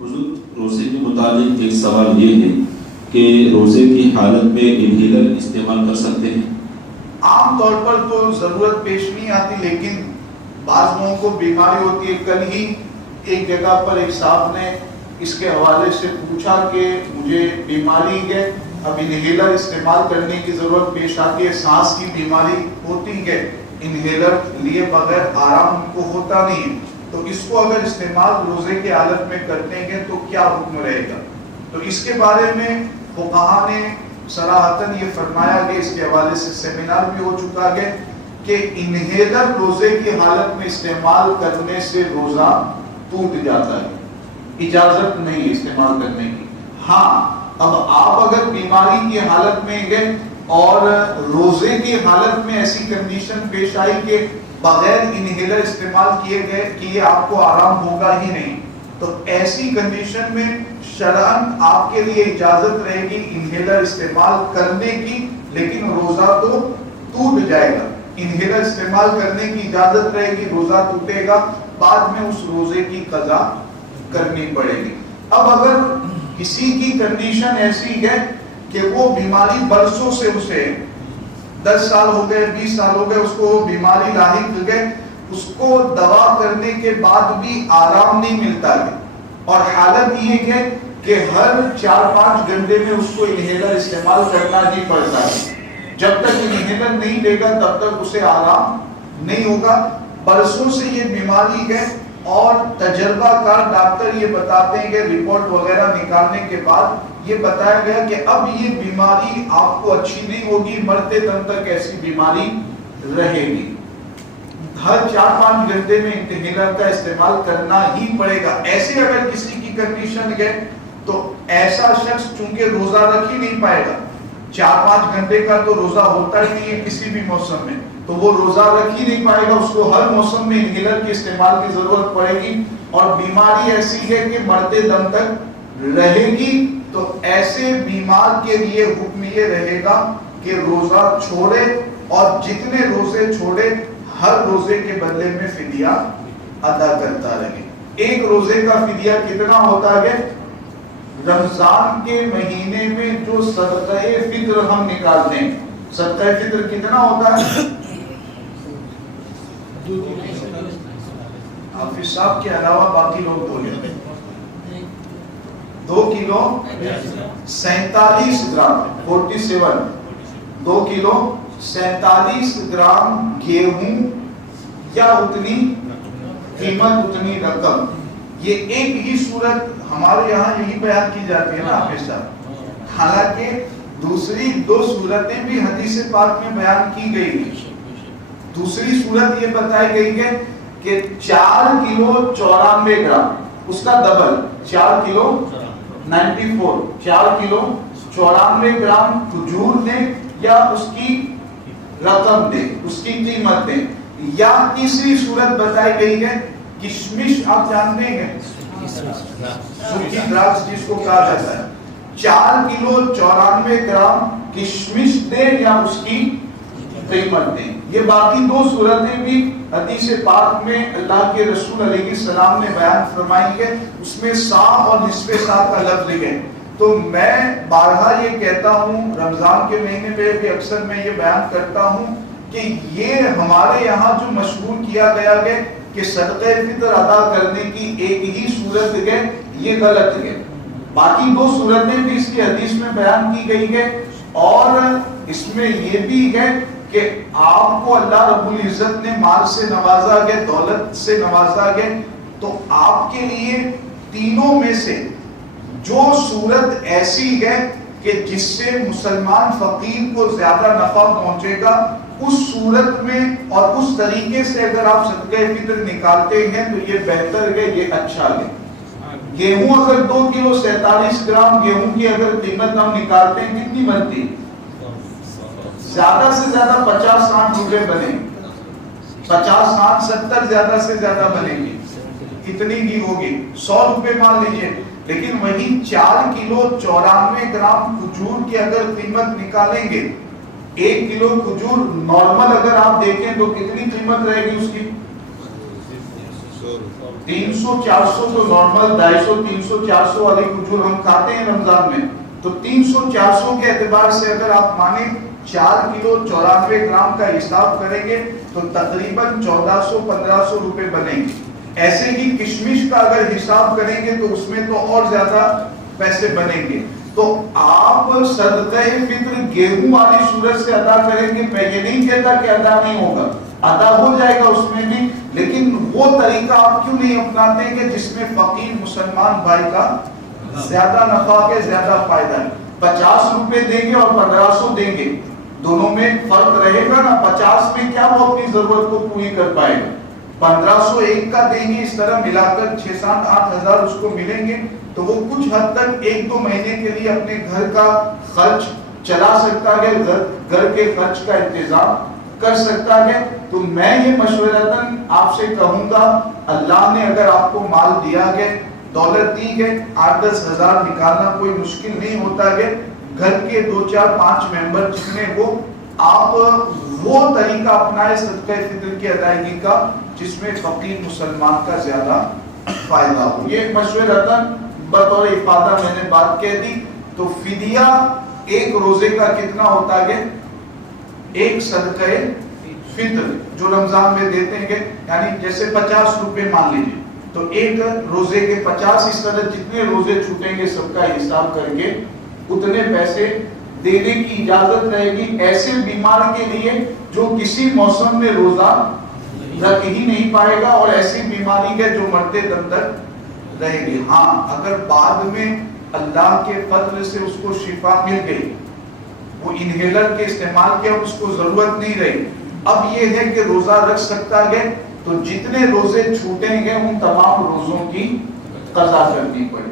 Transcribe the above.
حضور، روزے کے متعلق ایک سوال یہ ہے کہ روزے کی حالت میں انہیلر استعمال کر سکتے ہیں؟ عام طور پر تو ضرورت پیش نہیں آتی، لیکن بعض لوگوں کو بیماری ہوتی ہے۔ کل ہی ایک جگہ پر ایک صاحب نے اس کے حوالے سے پوچھا کہ مجھے بیماری ہے، اب انہیلر استعمال کرنے کی ضرورت پیش آتی ہے، سانس کی بیماری ہوتی ہے، انہیلر لیے بغیر آرام کو ہوتا نہیں، تو اس کو اگر استعمال روزے کی حالت میں کرتے ہیں تو کیا حکم رہے گا؟ تو اس کے بارے میں فقہاء نے صراحتاً یہ فرمایا کہ اس کے حوالے سے سیمینار بھی ہو چکا ہے کہ انہیلر روزے کی حالت میں استعمال کرنے سے روزہ ٹوٹ جاتا ہے، اجازت نہیں استعمال کرنے کی۔ ہاں، اب آپ اگر بیماری کی حالت میں گئے اور روزے کی حالت میں ایسی کنڈیشن پیش آئی کہ بغیر انہیلر استعمال کیے آپ کو آرام ہوگا ہی نہیں، تو ایسی کنڈیشن میں شرعاً آپ کے لیے اجازت رہے گی انہیلر استعمال کرنے کی، لیکن روزہ تو ٹوٹ جائے گا۔ انہیلر استعمال کرنے کی اجازت رہے گی، روزہ ٹوٹے گا، بعد میں اس روزے کی قضا کرنی پڑے گی۔ اب اگر کسی کی کنڈیشن ایسی ہے کہ وہ بیماری برسوں سے اسے 10 سال ہو گئے، 20 سال ہو گئے، اس کو بیماری لاحق گئے، اس کو دوا کرنے کے بعد بھی آرام نہیں ملتا ہے، اور حالت یہ ہے کہ ہر 4-5 گھنٹے میں اس کو انہیلر استعمال کرنا ہی پڑتا ہے، جب تک انہیلر نہیں لے گا تب تک اسے آرام نہیں ہوگا۔ برسوں سے یہ بیماری ہے اور تجربہ کار ڈاکٹر یہ بتاتے ہیں کہ رپورٹ وغیرہ نکالنے کے بعد یہ بتایا گیا کہ اب یہ بیماری آپ کو اچھی نہیں ہوگی، مرتے دم تک ایسی بیماری رہے گی، ہر 4-5 گھنٹے میں انہیلر کا استعمال کرنا ہی پڑے گا۔ ایسے اگر کسی کی کنڈیشن ہے تو ایسا شخص چونکہ روزہ رکھ ہی نہیں پائے گا، 4-5 گھنٹے کا تو روزہ ہوتا ہی نہیں ہے کسی بھی موسم میں، تو وہ روزہ رکھ ہی نہیں پائے گا، اس کو ہر موسم میں انہیلر کے استعمال کی ضرورت پڑے گی، اور بیماری ایسی ہے کہ مرتے دم تک رہے گی، تو ایسے بیمار کے لیے حکم یہ رہے گا کہ روزہ چھوڑے، اور جتنے روزے چھوڑے ہر روزے کے بدلے میں فدیہ ادا کرتا رہے۔ ایک روزے کا فدیہ کتنا ہوتا ہے؟ رمضان کے مہینے میں جو صدقہ فطر ہم نکالتے ہیں، صدقہ فطر کتنا ہوتا ہے؟ حافظ صاحب کے علاوہ باقی لوگ بولے 2 کلو 47 گرام 47 2 کلو 47 گرام گیہوں یا اتنی قیمت اتنی رقم، یہ ایک ہی صورت ہمارے یہاں یہی بیان کی جاتی ہے نا حافظ صاحب، حالانکہ دوسری 2 صورتیں بھی حدیث پاک میں بیان کی گئی ہیں۔ دوسری صورت یہ بتائی گئی ہے کہ 4 کلو 94 گرام، اس کا ڈبل 4 کلو 94، 4 کلو 94 گرام کھجور دیں یا اس کی رقم دیں، اس کی قیمت دیں، یا تیسری صورت بتائی گئی ہے کشمش، آپ جانتے ہیں سرخی دراکش جس کو کہا جاتا ہے، 4 کلو 94 گرام کشمش دیں یا اس کی قیمت دیں۔ یہ باقی 2 صورتیں بھی حدیث پاک میں اللہ کے رسول علیہ السلام نے بیان فرمائی ہے، اس میں صاع اور نصف صاع کا لفظ ہے۔ تو میں بارہا یہ کہتا ہوں، رمضان کے مہینے میں بھی اکثر میں یہ بیان کرتا ہوں کہ یہ ہمارے یہاں جو مشہور کیا گیا ہے کہ صدقہ فطر ادا کرنے کی ایک ہی صورت ہے، یہ غلط ہے۔ باقی 2 صورتیں بھی اس کی حدیث میں بیان کی گئی ہے، اور اس میں یہ بھی ہے کہ آپ کو اللہ رب العزت نے مال سے نوازا ہے، دولت سے نوازا ہے، تو آپ کے لیے تینوں میں سے جو صورت ایسی ہے کہ جس سے مسلمان فقیر کو زیادہ نفع پہنچے گا، اس صورت میں اور اس طریقے سے اگر آپ صدقہ فطر نکالتے ہیں تو یہ بہتر ہے، یہ اچھا ہے۔ گیہوں اگر 2 کلو 47 گرام گیہوں کی اگر قیمت ہم نکالتے ہیں کتنی بنتی؟ زیادہ سے زیادہ 50-60 روپے بنے، 50-60 70 زیادہ سے زیادہ بنے گی، کتنی کی ہوگی؟ 100 روپے مان لیجئے۔ لیکن وہی 4 کلو 94 گرام کھجور کی اگر قیمت نکالیں گے، 1 کلو کھجور نارمل اگر آپ دیکھیں تو کتنی قیمت رہے گی اس کی؟ 300 400 تو نارمل 250 300 400 والی کھجور ہم کھاتے ہیں رمضان میں، تو 300 400 کے اعتبار سے اگر آپ مانیں 4 کلو 94 گرام کا حساب کریں گے تو تقریباً 1400 1500 روپے بنیں گے. ایسے ہی کشمش کا اگر حساب کریں گے تو اس میں تو اور زیادہ پیسے بنیں گے. تو آپ صدقہ فطر گیہوں والی صورت سے ادا کریں گے، میں یہ نہیں کہتا کہ ادا نہیں ہوگا، ادا ہو جائے گا اس میں بھی، لیکن وہ طریقہ آپ کیوں نہیں اپناتے کہ جس میں فقیر مسلمان بھائی کا زیادہ نفع ہے، زیادہ فائدہ ہے. 50 روپے دیں گے اور 1500 دیں گے، دونوں میں فرق رہے گا نا. 50 میں کیا وہ اپنی ضرورت کو پوری کر پائے گا، 1500 ایک کا دیں گے، اس طرح ملا کر 6 7 8 ہزار اس کو ملیں گے، تو وہ کچھ حد تک 1 2 مہینے کے لیے اپنے گھر کا خرچ چلا سکتا ہے، گھر کے خرچ کا انتظام کر سکتا ہے. تو میں یہ مشورتاً آپ سے کہوں گا، اللہ نے اگر آپ کو مال دیا ہے، دولت دی ہے، 8 10 ہزار نکالنا کوئی مشکل نہیں ہوتا ہے. گھر کے 2 4 5 ممبر جتنے وہ آپ وہ طریقہ اپنائے صدقہ فطر کی ادائیگی کا جس میں فقیر مسلمان کا زیادہ فائدہ ہو. یہ مشورتاً بطور افادہ میں نے بات کہہ دی. تو فدیہ ایک روزے کا کتنا ہوتا ہے؟ ایک صدقہ فطر جو رمضان میں دیتے ہیں، یعنی جیسے 50 روپے مان لیجیے، تو ایک روزے کے 50، اس طرح جتنے روزے چھوٹیں گے سب کا حساب کر کے اتنے پیسے دینے کی اجازت رہے گی ایسے بیمار کے لیے جو کسی موسم میں روزہ رکھ ہی نہیں پائے گا، اور ایسی بیماری ہے جو مرتے دم تک رہے گی. ہاں اگر بعد میں اللہ کے فضل سے اس کو شفا مل گئی، وہ انہیلر کے استعمال کے اب اس کو ضرورت نہیں رہی، اب یہ ہے کہ روزہ رکھ سکتا ہے، تو جتنے روزے چھوٹیں گے ان تمام روزوں کی قضا کرنی پڑے.